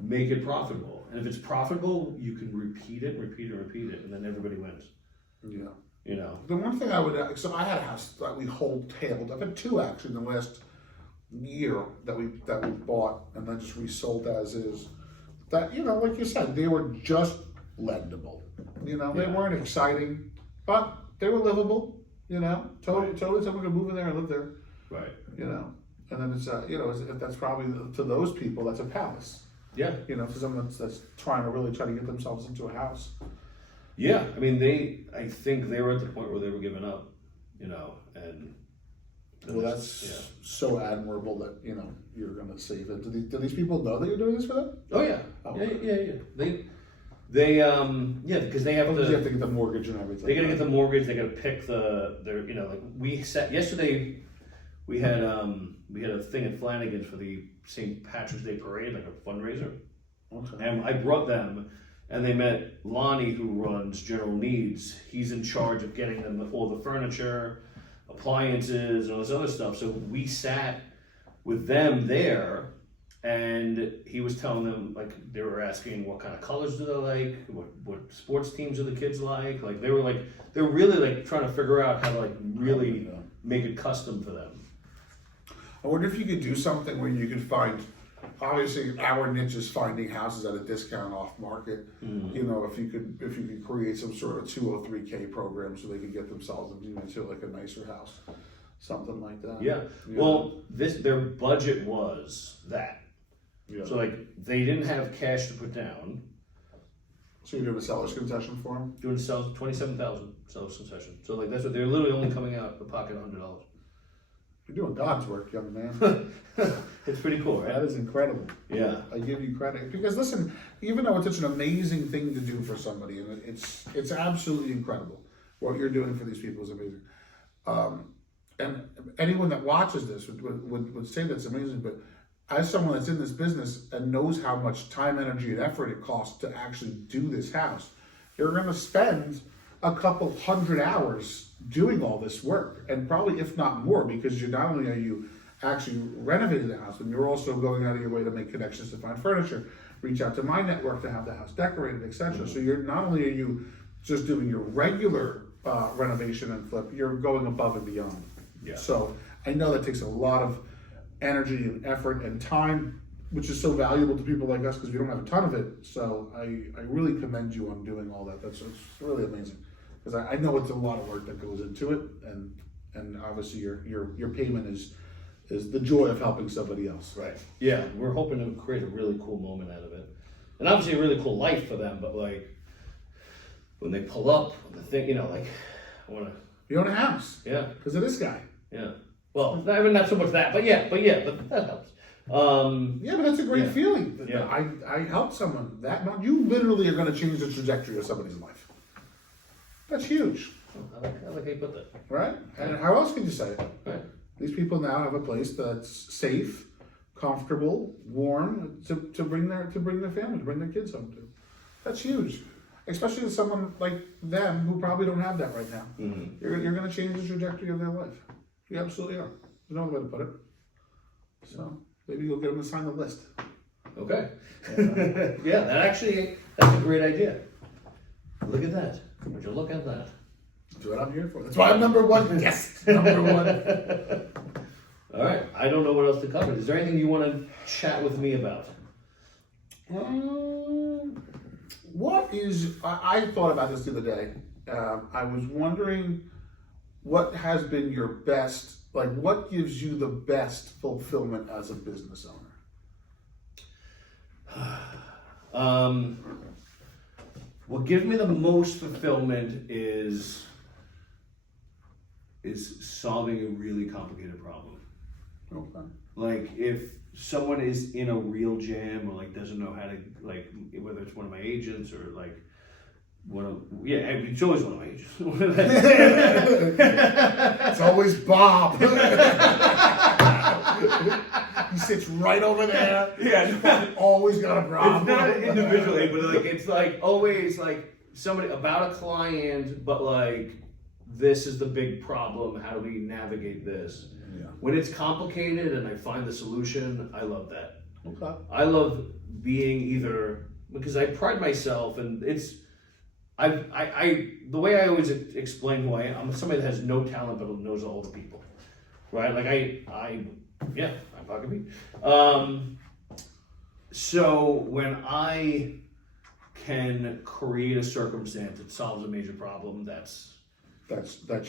make it profitable. And if it's profitable, you can repeat it, and then everybody wins. Yeah. You know. The one thing I had a house that we wholetailed. I've had two actually in the last year that we bought and then just resold as is. That, you know, like you said, they were just lendable. You know, they weren't exciting, but they were livable. You know, totally someone could move in there and live there. Right. You know, and then it's that's probably to those people that's a palace. Yeah. You know, for someone that's trying to get themselves into a house. Yeah, I mean, I think they were at the point where they were giving up, you know, and. Well, that's so admirable that, you know, you're going to save it. Do these people know that you're doing this for them? Oh yeah. Oh, yeah. They because they have to get the mortgage and everything. They got to get the mortgage. They got to pick yesterday. We had a thing at Flanagan's for the St. Patrick's Day parade, like a fundraiser. Okay. And I brought them, and they met Lonnie, who runs General Needs. He's in charge of getting them all the furniture, appliances, and all this other stuff. So we sat with them there, and he was telling them, like, they were asking what kind of colors do they like, what sports teams do the kids like. Like they're really like trying to figure out how to like really make it custom for them. I wonder if you could do something where you could find, obviously our niche is finding houses at a discount off market. Mm-hmm. You know, if you could create some sort of 203K program so they could get themselves into like a nicer house, something like that. Yeah. Well, their budget was that. Yeah. So like they didn't have cash to put down. So you're doing a seller's concession for them? Doing $27,000 seller's concession. So like that's what they're literally only coming out of the pocket $100. You're doing God's work, young man. It's pretty cool, right? That is incredible. Yeah. I give you credit. Because listen, even though it's such an amazing thing to do for somebody, and it's absolutely incredible. What you're doing for these people is amazing. And anyone that watches this would say that's amazing, but as someone that's in this business and knows how much time, energy, and effort it costs to actually do this house, you're going to spend a couple hundred hours doing all this work, and probably if not more, because you're not only are you actually renovating the house, but you're also going out of your way to make connections to find furniture, reach out to my network to have the house decorated, etc. So you're not only are you just doing your regular renovation and flip, you're going above and beyond. Yeah. So I know that takes a lot of energy and effort and time, which is so valuable to people like us because we don't have a ton of it. So I really commend you on doing all that. It's really amazing, because I know it's a lot of work that goes into it, and obviously your payment is the joy of helping somebody else. Right. Yeah, we're hoping to create a really cool moment out of it, and obviously a really cool life for them. But like when they pull up the thing, like I want to. You own a house. Yeah. Because of this guy. Yeah. Well, not so much that, but that helps. Yeah, but that's a great feeling. Yeah. I helped someone that much. You literally are going to change the trajectory of somebody's life. That's huge. I like how you put that. Right? And how else can you say it? Right. These people now have a place that's safe, comfortable, warm to bring their family, to bring their kids home to. That's huge. Especially to someone like them who probably don't have that right now. Mm-hmm. You're going to change the trajectory of their life. You absolutely are. There's no other way to put it. So maybe you'll get them to sign the list. Okay. Yeah, that's a great idea. Look at that. Would you look at that? That's what I'm here for. That's why I'm number one. Yes, number one. All right. I don't know what else to cover. Is there anything you want to chat with me about? I thought about this the other day. I was wondering what has been your best, what gives you the best fulfillment as a business owner? What gives me the most fulfillment is solving a really complicated problem. Okay. Like if someone is in a real jam or doesn't know how to whether it's one of my agents or it's always one of my agents. It's always Bob. He sits right over there. Yeah, always got a problem. It's not individually, but it's always somebody about a client, but this is the big problem. How do we navigate this? Yeah. When it's complicated and I find the solution, I love that. Okay. I love being because I pride myself, and it's the way I always explain who I am. I'm somebody that has no talent but knows all the people, right? I'm fucking me. So when I can create a circumstance that solves a major problem, that's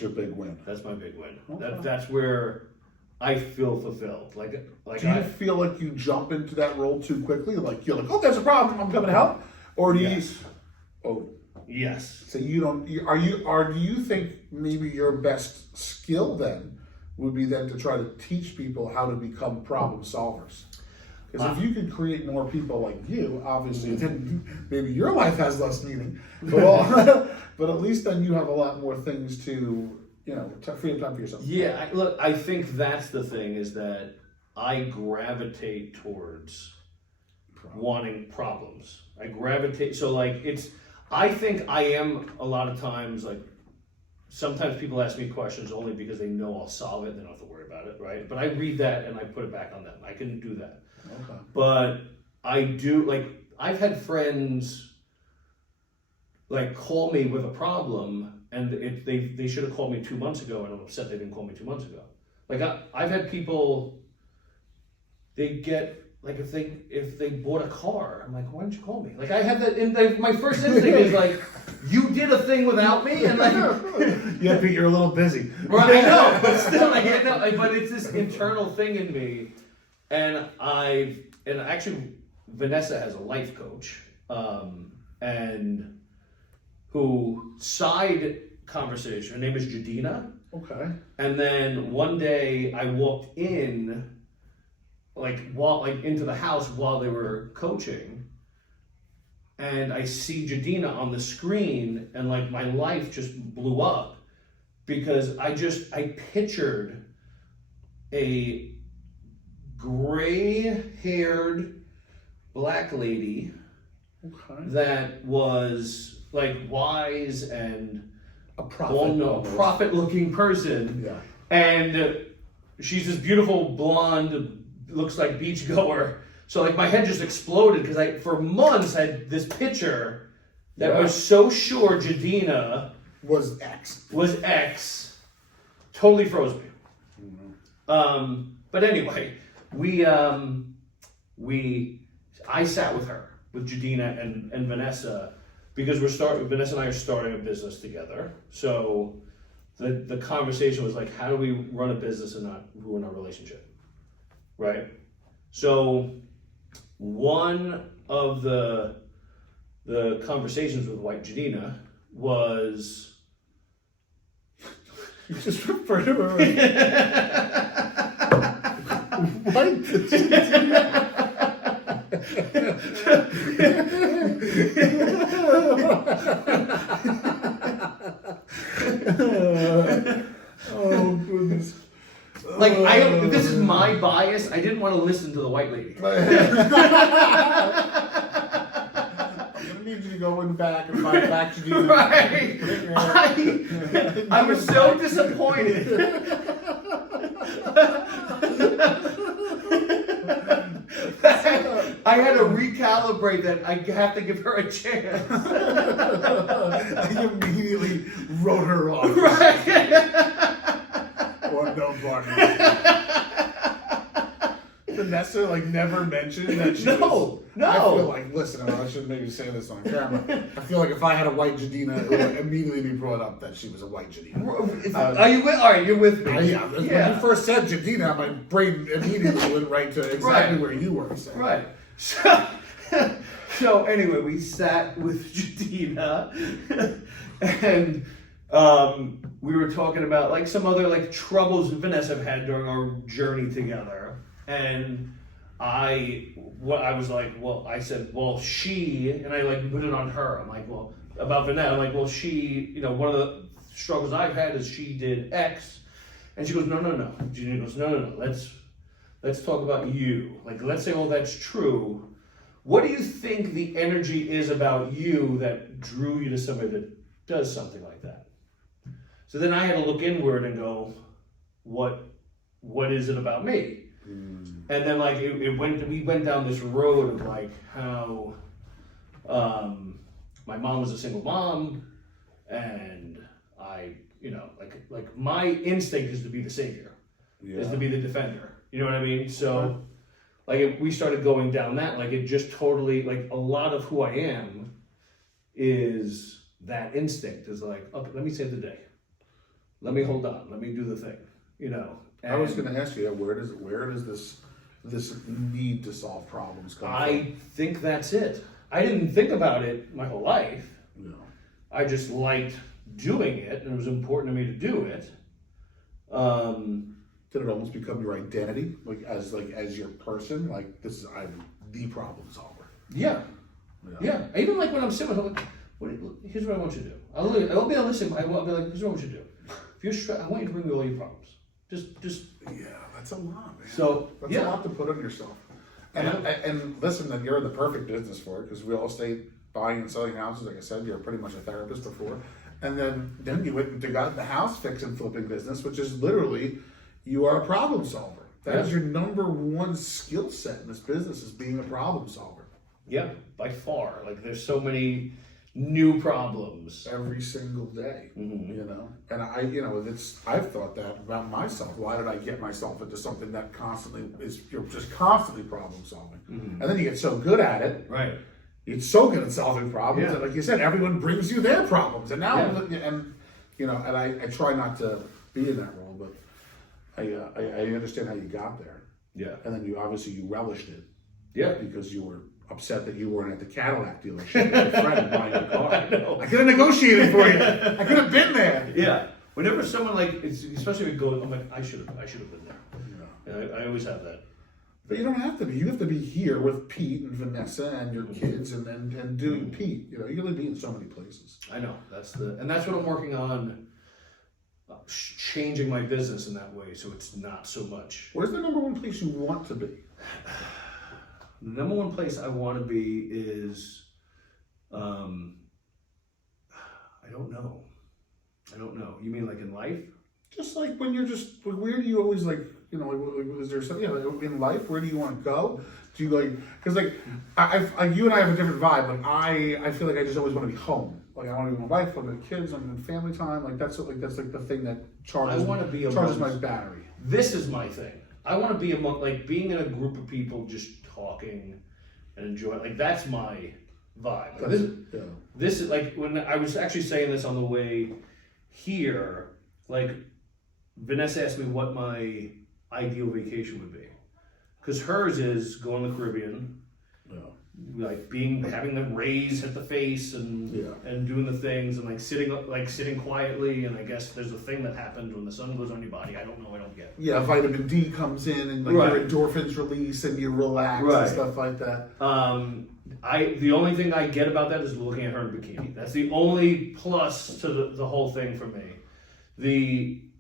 your big win. That's my big win. Okay. That's where I feel fulfilled. Do you feel like you jump into that role too quickly? You're like, oh, there's a problem, I'm coming to help, or do yes. you? Oh, yes. So you don't? Do you think maybe your best skill then would be then to try to teach people how to become problem solvers? Because if you could create more people like you, obviously, then maybe your life has less meaning. But at least then you have a lot more things to, free up time for yourself. Yeah, I think that's the thing, is that I gravitate towards wanting problems. I gravitate, I think I am a lot of times, sometimes people ask me questions only because they know I'll solve it and they don't have to worry about it, right? But I read that and I put it back on them. I can do that. Okay. But I do, I've had friends call me with a problem, and they should have called me 2 months ago, and I'm upset they didn't call me 2 months ago. I've had people, they get, if they bought a car, I'm like, why didn't you call me? I have that, my first instinct is you did a thing without me, and yeah, but you're a little busy. Right, I know, but still, but it's this internal thing in me, and actually, Vanessa has a life coach, and who side conversation, her name is Jadina. Okay. And then one day I walked in, into the house while they were coaching, and I see Jadina on the screen, and my life just blew up, because I pictured a gray-haired black lady Okay. that was like wise and A prophet. prophet-looking person. Yeah. And she's this beautiful blonde, looks like beachgoer. So like my head just exploded because I, for months, had this picture that was so sure Jadina Was X. was X. Totally froze me. But anyway, I sat with her, with Jadina and Vanessa, because Vanessa and I are starting a business together. So the conversation was like, how do we run a business and not ruin our relationship? Right? So one of the conversations with White Jadina was You just refer to her as White Jadina. Oh goodness. like this is my bias. I didn't want to listen to the white lady. I'm gonna need you to go in back and find back Jadina. Right. I was so disappointed. I had to recalibrate that. I have to give her a chance. I immediately wrote her off. Right. Or no partner. Vanessa like never mentioned that she was, No. I feel like, listen, I should maybe say this on camera. I feel like if I had a white Jadina, it would immediately be brought up that she was a white Jadina. Are you with? All right, you're with me. Yeah, when you first said Jadina, my brain immediately went right to exactly where you were saying. Right. So anyway, we sat with Jadina, and we were talking about like some other like troubles Vanessa have had during our journey together, and I said, well, she, and I like put it on her. I'm like, well, about Vanessa, I'm like, well, she, one of the struggles I've had is she did X, and she goes, no. Jadina goes, no. Let's talk about you. Like, let's say all that's true. What do you think the energy is about you that drew you to somebody that does something like that? So then I had to look inward and go, what is it about me? And then like we went down this road of like how my mom was a single mom, and I, like my instinct is to be the savior, is to be the defender. You know what I mean? So like we started going down that, like it just totally, like a lot of who I am is that instinct is like, okay, let me save the day. Let me hold on. Let me do the thing, And I was going to ask you, where does this need to solve problems come from? I think that's it. I didn't think about it my whole life. No. I just liked doing it, and it was important to me to do it. Did it almost become your identity, as your person? Like I'm the problem solver. Yeah. Even like when I'm sitting with, I'm like, here's what I want you to do. I'll be listening. I'll be like, here's what I want you to do. If you're stressed, I want you to bring me all your problems. Just. Yeah, that's a lot, man. So that's a lot to put on yourself. And listen, that you're in the perfect business for it, because real estate, buying and selling houses. Like I said, you're pretty much a therapist before, and then you went and got the house fix and flipping business, which is literally you are a problem solver. That is your number one skill set in this business, is being a problem solver. Yeah, by far. Like there's so many new problems every single day, and I've thought that about myself. Why did I get myself into something that you're just constantly problem solving? And then you get so good at it, right? You're so good at solving problems that, like you said, everyone brings you their problems, and now and I try not to be in that role, but I understand how you got there. Yeah, and then you relished it. Yeah, because you were upset that you weren't at the Cadillac dealership with your friend buying a car. I could have negotiated for you. I could have been there. Yeah. Whenever someone especially if it goes, I'm like, I should have been there. Yeah. I always have that. But you don't have to be. You have to be here with Pete and Vanessa and your kids and doing Pete. You're going to be in so many places. I know. That's what I'm working on. changing my business in that way so it's not so much. Where's the number one place you want to be? The number one place I want to be is, I don't know. You mean like in life? Just like when you're just, where do you always like, you know, like, is there something, you know, in life, where do you want to go? Do you like, because like, you and I have a different vibe, but I feel like I just always want to be home. Like I want to be with my wife, I want to be with kids, I'm in family time, like that's the thing that charges my battery. This is my thing. I want to be among, like being in a group of people just talking and enjoying, like that's my vibe. Like, this is like, when I was actually saying this on the way here, like Vanessa asked me what my ideal vacation would be. Because hers is going to the Caribbean, like having the rays hit the face and doing the things and sitting quietly, and I guess there's a thing that happens when the sun goes on your body. I don't know. I don't get it. Yeah, vitamin D comes in and like your endorphins release and you relax and stuff like that. The only thing I get about that is looking at her in bikini. That's the only plus to the whole thing for me.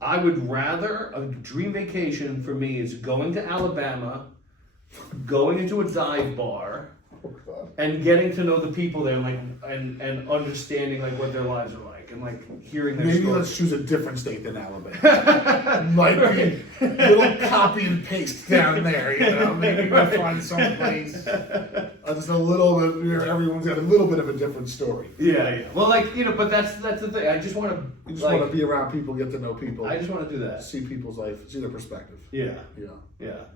I would rather, a dream vacation for me is going to Alabama, going into a dive bar, and getting to know the people there, like and understanding like what their lives are like, and like hearing their Maybe stories. let's choose a different state than Alabama. Might be a little copy and paste down there, you know. Maybe we'll find some place just a little bit where everyone's got a little bit of a different story. Yeah. Well, like but that's the thing. I just want to. You just want to be around people, get to know people. I just want to do that. See people's life, see their perspective. Yeah.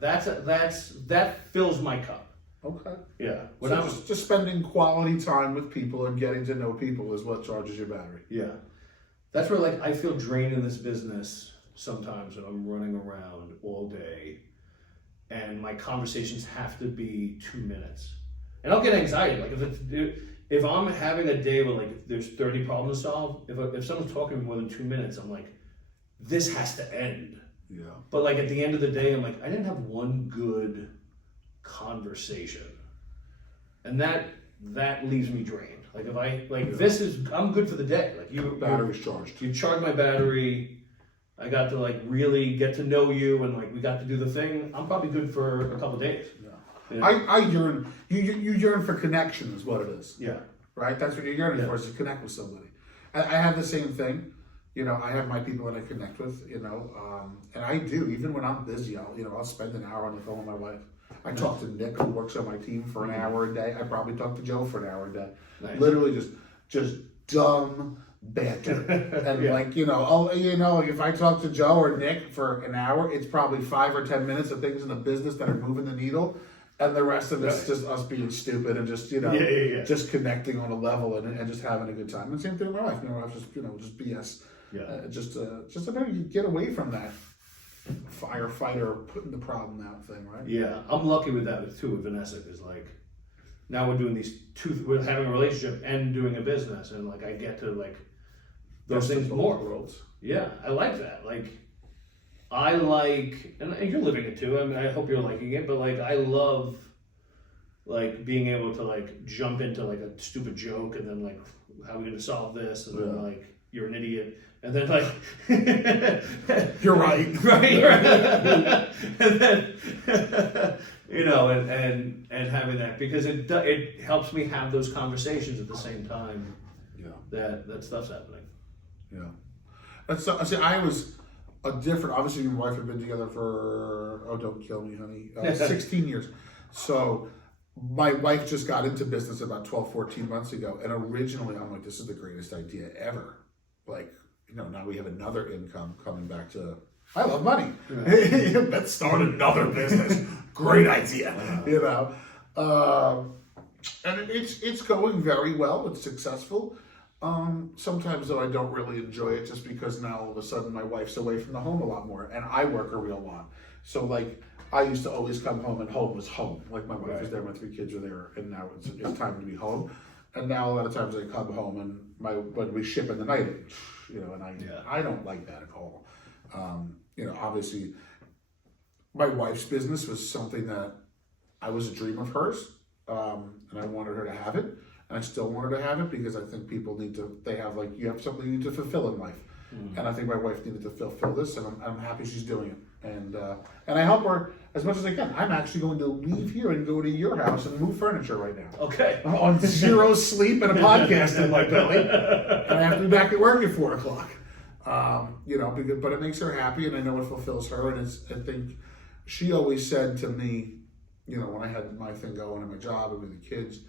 That fills my cup. Okay. Yeah. So just spending quality time with people and getting to know people is what charges your battery. Yeah. That's where like I feel drained in this business sometimes when I'm running around all day and my conversations have to be 2 minutes. And I'll get anxiety. Like if I'm having a day where like there's 30 problems to solve, if someone's talking to me more than 2 minutes, I'm like, this has to end. Yeah. But like at the end of the day, I'm like, I didn't have one good conversation, and that leaves me drained. Like if I'm good for the day. Like battery's charged. You charge my battery. I got to like really get to know you, and like we got to do the thing. I'm probably good for a couple days. Yeah. I yearn. You yearn for connection, is what it is. Yeah. Right. That's what you're yearning for, is to connect with somebody. I have the same thing. You know, I have my people that I connect with. You know, and I do. Even when I'm busy, I'll spend an hour on the phone with my wife. I talk to Nick, who works on my team, for an hour a day. I probably talk to Joe for an hour a day. Nice. Literally just dumb banter. And like, if I talk to Joe or Nick for an hour, it's probably 5 or 10 minutes of things in the business that are moving the needle. And the rest of it's just us being stupid and just, just connecting on a level and just having a good time. And same thing with my wife. My wife just BS. Yeah. Just about you get away from that firefighter putting the problem out thing, right? Yeah, I'm lucky with that too with Vanessa, because like now we're doing we're having a relationship and doing a business, and like I get to like those things more. Worlds. Yeah, I like that. Like I like, and you're living it too. I mean, I hope you're liking it, but like I love like being able to like jump into like a stupid joke and then like how are we gonna solve this, and then like you're an idiot. And then like you're right. And then and having that, because it helps me have those conversations at the same time. Yeah. That stuff's happening. Yeah. That's I was a different. Obviously, my wife had been together for don't kill me, honey, 16 years. So my wife just got into business about 12, 14 months ago, and originally I'm like, this is the greatest idea ever. Like. Now we have another income coming back to. I love money. Yeah. Let's start another business. Great idea. And it's going very well. It's successful. Sometimes though I don't really enjoy it, just because now all of a sudden my wife's away from the home a lot more, and I work a real lot. So like I used to always come home, and home was home. Like my wife was there, my 3 kids were there, and now it's time to be home. And now a lot of times I come home and when we ship in the night, and I don't like that at all. Obviously my wife's business was something that I was a dream of hers, and I wanted her to have it, and I still want her to have it, because I think people you have something you need to fulfill in life. and I think my wife needed to fulfill this, and I'm happy she's doing it. And I help her as much as I can. I'm actually going to leave here and go to your house and move furniture right now. Okay. On zero sleep and a podcast in my belly, and I have to be back at work at 4 o'clock. But it makes her happy, and I know it fulfills her. And I think she always said to me, when I had my thing going in my job and with the kids,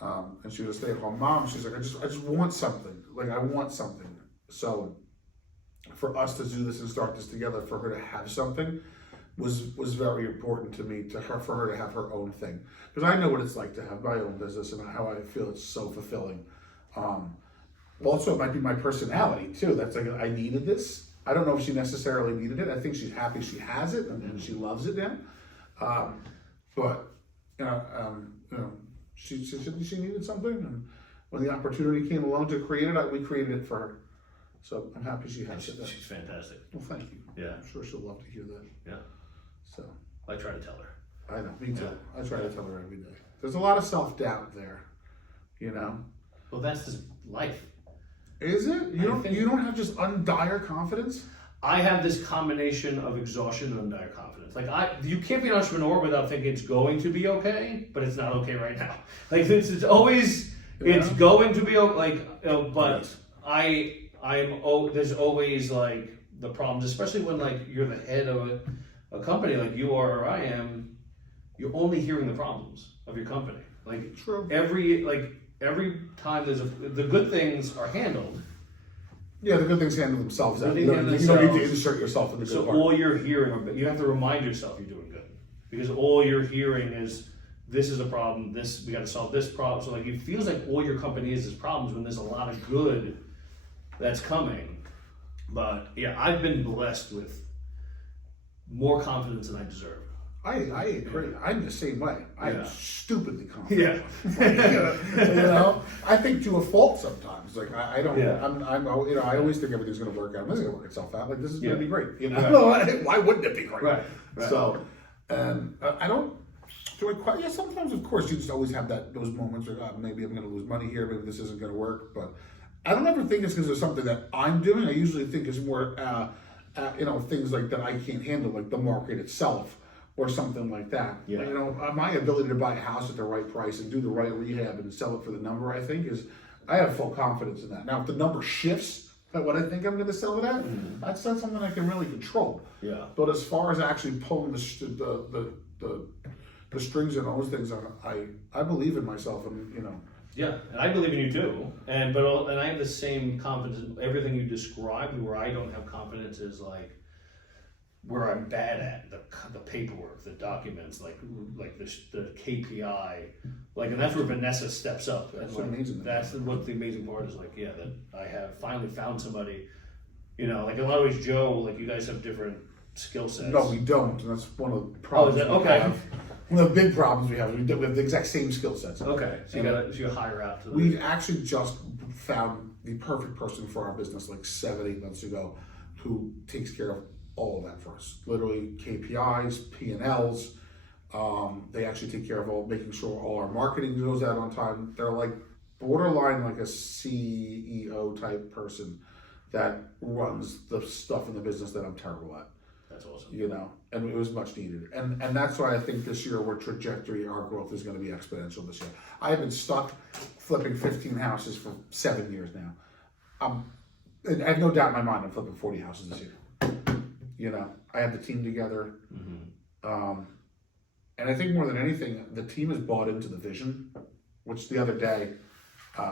and she was a stay-at-home mom. She's like, I just want something. Like, I want something. So for us to do this and start this together, for her to have something, was very important to me. For her to have her own thing, because I know what it's like to have my own business and how I feel it's so fulfilling. Also, it might be my personality too. That's like, I needed this. I don't know if she necessarily needed it. I think she's happy she has it and she loves it now. She said she needed something, and when the opportunity came along to create it, we created it for her. So I'm happy she has it. She's fantastic. Well, thank you. Yeah. I'm sure she'll love to hear that. Yeah. So I try to tell her. I know, me too. Yeah. I try to tell her every day. There's a lot of self-doubt there, Well, that's just life. Is it? You don't have just undire confidence? I have this combination of exhaustion and dire confidence. Like you can't be an entrepreneur without thinking it's going to be okay, but it's not okay right now. Like it's always it's going to be okay. But there's always like the problems, especially when like you're the head of a company like you are or I am. You're only hearing the problems of your company. Like true. Every time the good things are handled. Yeah, the good things handle themselves out. You don't need to insert yourself in the good part. So all you're hearing, you have to remind yourself you're doing good, because all you're hearing is this is a problem. We got to solve this problem. So like it feels like all your company is problems when there's a lot of good that's coming. But yeah, I've been blessed with more confidence than I deserve. I agree. I'm the same way. I'm stupidly confident. Yeah. I think to a fault sometimes. Like I don't. Yeah. I always think everything's going to work out. This is going to work itself out. Like this is going to be great. Right. Why wouldn't it be great? Right. So, I don't. Do I quite? Yeah. Sometimes, of course, you just always have those moments where maybe I'm going to lose money here. Maybe this isn't going to work. But I don't ever think it's because of something that I'm doing. I usually think it's more, things like that I can't handle, like the market itself. Or something like that. Yeah. My ability to buy a house at the right price and do the right rehab and sell it for the number, I think I have full confidence in that. Now, if the number shifts at what I think I'm going to sell it at, that's not something I can really control. Yeah. But as far as actually pulling the strings and those things, I believe in myself, and Yeah, and I believe in you too. And I have the same confidence. Everything you described, where I don't have confidence, is like where I'm bad at the paperwork, the documents, like the KPI, and that's where Vanessa steps up. That's amazing. That's what the amazing part is. That I have finally found somebody. In a lot of ways, Joe, you guys have different skill sets. No, we don't, and that's one of the problems. Oh, is that okay? One of the big problems we have. We have the exact same skill sets. Okay, so you hire out to. We actually just found the perfect person for our business 7-8 months ago, who takes care of all of that for us. Literally KPIs, P&Ls. They actually take care of making sure all our marketing goes out on time. They're borderline like a CEO type person that runs the stuff in the business that I'm terrible at. That's awesome. And it was much needed. And that's why I think this year our growth is going to be exponential this year. I have been stuck flipping 15 houses for 7 years now. I have no doubt in my mind I'm flipping 40 houses this year. I have the team together. Mm-hmm. And I think more than anything, the team has bought into the vision, which the other day,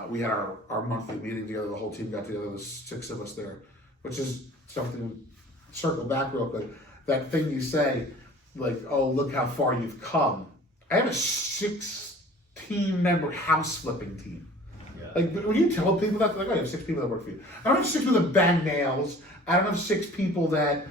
we had our monthly meeting together. The whole team got together. There's 6 of us there, which is something, circle back real quick. That thing you say, oh, look how far you've come. I have a 16-member house flipping team. Yeah. When you tell people that, I have 6 people that work for you. I don't have 6 people that bang nails. I don't have 6 people that,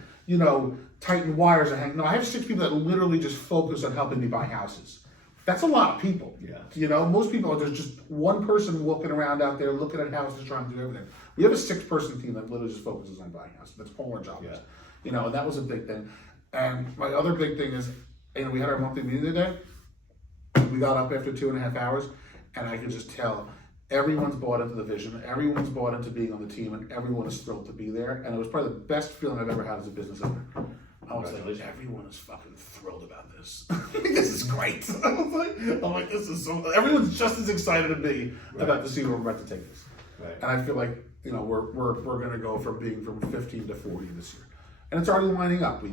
tighten wires and hang. No, I have 6 people that literally just focus on helping me buy houses. That's a lot of people. Yeah. Most people are just one person walking around out there looking at houses, trying to do everything. We have a 6-person team that literally just focuses on buying houses. That's all our job is. And that was a big thing. And my other big thing is, we had our monthly meeting today. We got up after 2.5 hours, and I could just tell everyone's bought into the vision, everyone's bought into being on the team, and everyone is thrilled to be there. And it was probably the best feeling I've ever had as a business owner. I was like, everyone is fucking thrilled about this. This is great. I'm like, this is so. Everyone's just as excited as me about to see where we're about to take this. Right. And I feel like we're going to go from 15 to 40 this year, and it's already lining up. We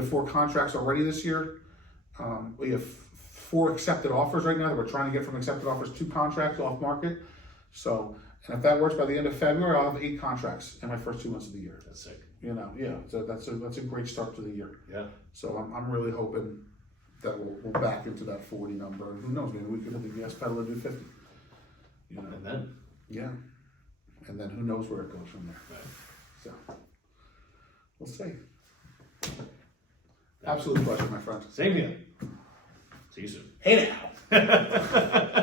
have 4 contracts already this year. We have 4 accepted offers right now that we're trying to get from accepted offers 2 contracts off market. So, and if that works by the end of February, I'll have 8 contracts in my first 2 months of the year. That's sick. So that's a great start to the year. Yeah. So I'm really hoping that we'll back into that 40 number, and who knows, maybe we could hit the gas pedal and do 50. And then? Yeah. And then who knows where it goes from there. Right. So we'll see. Absolute pleasure, my friend. Same here. See you soon. Hey now.